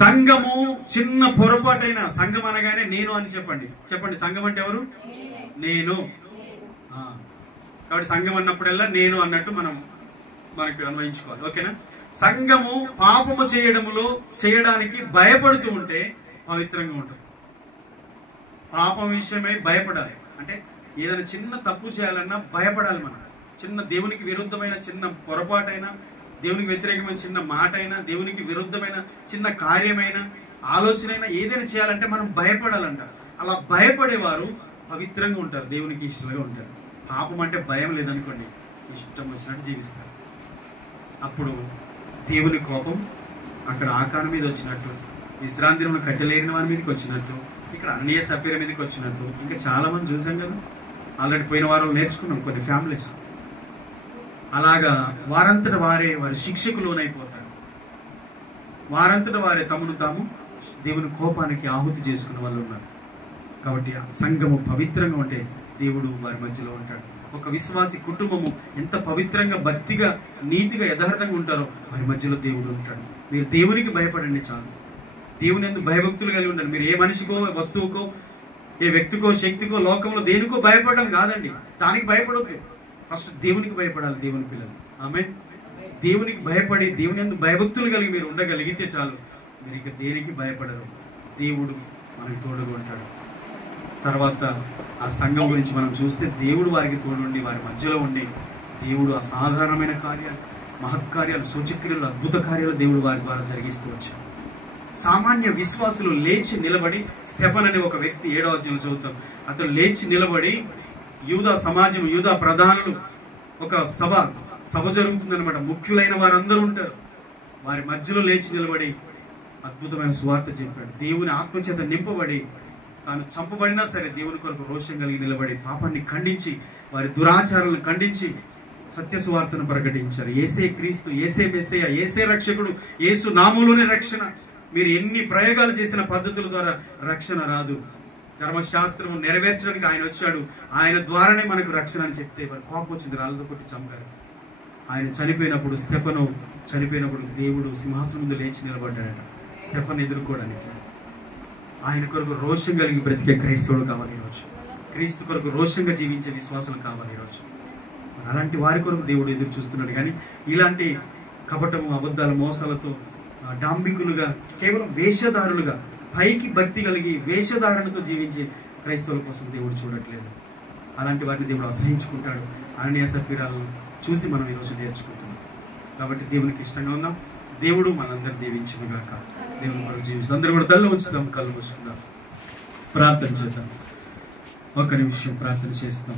సంఘము చిన్న పొరపాటైనా, సంఘం అనగానే నేను అని చెప్పండి. సంఘం అంటే ఎవరు? నేను. కాబట్టి సంఘం అన్నప్పుడల్లా నేను అన్నట్టు మనకు అన్వయించుకోవాలి. ఓకేనా? సంఘము పాపము చేయడానికి భయపడుతూ ఉంటే పవిత్రంగా ఉంటుంది. పాపం విషయమై భయపడాలి. అంటే ఏదైనా చిన్న తప్పు చేయాలన్నా భయపడాలి. మనం చిన్న దేవునికి విరుద్ధమైన చిన్న పొరపాటైనా, దేవునికి వ్యతిరేకమైన చిన్న మాట అయినా, దేవునికి విరుద్ధమైన చిన్న కార్యమైనా, ఆలోచన అయినా ఏదైనా చేయాలంటే మనం భయపడాలంట. అలా భయపడేవారు పవిత్రంగా ఉంటారు, దేవునికి ఇష్టంగా ఉంటారు. పాపం అంటే భయం లేదనుకోండి, ఇష్టం వచ్చినట్టు జీవిస్తారు. అప్పుడు దేవుని కోపం అక్కడ ఆకారం మీద వచ్చినట్టు, విశ్రాంతి దినమున కట్టెలేరిన వారి మీదకి వచ్చినట్టు, ఇక్కడ అన్నయ్య సభ్యుల మీదకి వచ్చినట్టు, ఇంకా చాలా మంది చూసాం కదా, ఆల్రెడీ పోయిన వారం నేర్చుకున్నాం కొన్ని ఫ్యామిలీస్. అలాగా వారంతట వారి శిక్షకు లోనైపోతారు. వారంతట వారే తమను తాము దేవుని కోపానికి ఆహుతి చేసుకున్న వాళ్ళు ఉన్నారు. కాబట్టి ఆ సంఘము పవిత్రంగా ఉంటే దేవుడు వారి మధ్యలో ఉంటాడు. ఒక విశ్వాసి కుటుంబము ఎంత పవిత్రంగా, భక్తిగా, నీతిగా, యథార్థంగా ఉంటారో వారి మధ్యలో దేవుడు ఉంటాడు. మీరు దేవునికి భయపడండి చాలు. దేవుని ఎందుకు భయభక్తులు కలిగి ఉండండి. మీరు ఏ మనిషికో, వస్తువుకో, ఏ వ్యక్తికో, శక్తికో, లోకంలో దేనికో భయపడడం కాదండి. దానికి భయపడొద్దు. ఫస్ట్ దేవునికి భయపడాలి దేవుని పిల్లలు. ఆమేన్. దేవునికి భయపడి దేవుని ఎందుకు భయభక్తులు కలిగి మీరు ఉండగలిగితే చాలు. మీరు ఇక దేనికి భయపడరు. దేవుడు మనకి తోడుగా ఉంటాడు. తర్వాత ఆ సంఘం గురించి మనం చూస్తే దేవుడు వారికి తోడుండి వారి మధ్యలో ఉండి దేవుడు అసాధారణమైన కార్యాలు, మహత్కార్యాలు, సూచక్రియలు, అద్భుత కార్యాలు దేవుడు వారి ద్వారా జరిగిస్తూ వచ్చాడు. సామాన్య విశ్వాసులు లేచి నిలబడి, స్టెఫన్ అనే ఒక వ్యక్తి 7వ అధ్యాయంలో చదువుతాం, అతను లేచి నిలబడి యూదా సమాజం, యూదా ప్రధానులు, ఒక సభ జరుగుతుందన్నమాట, ముఖ్యులైన వారందరూ ఉంటారు, వారి మధ్యలో లేచి నిలబడి అద్భుతమైన సువార్త చెప్పాడు. దేవుని ఆత్మచేత నింపబడి తాను చంపబడినా సరే దేవుని కొరకు రోషం కలిగి నిలబడి పాపాన్ని ఖండించి, వారి దురాచారాలను ఖండించి సత్య సువార్తను ప్రకటించారు. యేసే క్రీస్తు, యేసే మెస్సయ్య, యేసే రక్షకుడు, యేసు నామములోనే రక్షణ. మీరు ఎన్ని ప్రయోగాలు చేసిన పద్ధతుల ద్వారా రక్షణ రాదు. ధర్మశాస్త్రం నెరవేర్చడానికి ఆయన వచ్చాడు, ఆయన ద్వారానే మనకు రక్షణ అని చెప్తే వారు కోపం వచ్చింది, రాళ్ళతో కొట్టి చంపారు. ఆయన చనిపోయినప్పుడు, స్టెఫను చనిపోయినప్పుడు దేవుడు సింహాసనం ముందు లేచి నిలబడ్డాడట స్టెఫన్ ఎదుర్కోవడానికి. ఆయన కొరకు రోషం కలిగి బ్రతికే క్రైస్తవులు కావాలి ఈరోజు. క్రీస్తు కొరకు రోషంగా జీవించే విశ్వాసులు కావాలి ఈరోజు. అలాంటి వారి కొరకు దేవుడు ఎదురు చూస్తున్నాడు. కానీ ఇలాంటి కపటము, అబద్ధాల, మోసాలతో డాంబికులుగా, కేవలం వేషధారులుగా, పైకి భక్తి కలిగి వేషధారణతో జీవించే క్రైస్తవుల కోసం దేవుడు చూడట్లేదు. అలాంటి వారిని దేవుడు అసహించుకుంటాడు. అననీయ సఫీరాలను చూసి మనం ఈరోజు నేర్చుకుంటున్నాం. కాబట్టి దేవునికి ఇష్టంగా ఉందాం. దేవుడు మనందరూ దీవించునుగాక. దేవుని కొరకు జీవిస్తాం. అందరూ కూడా తల్లి ఉంచుదాం, కళ్ళు మూసుకుందాం, ప్రార్థన చేద్దాం. ఒక్క నిమిషం ప్రార్థన చేస్తాం.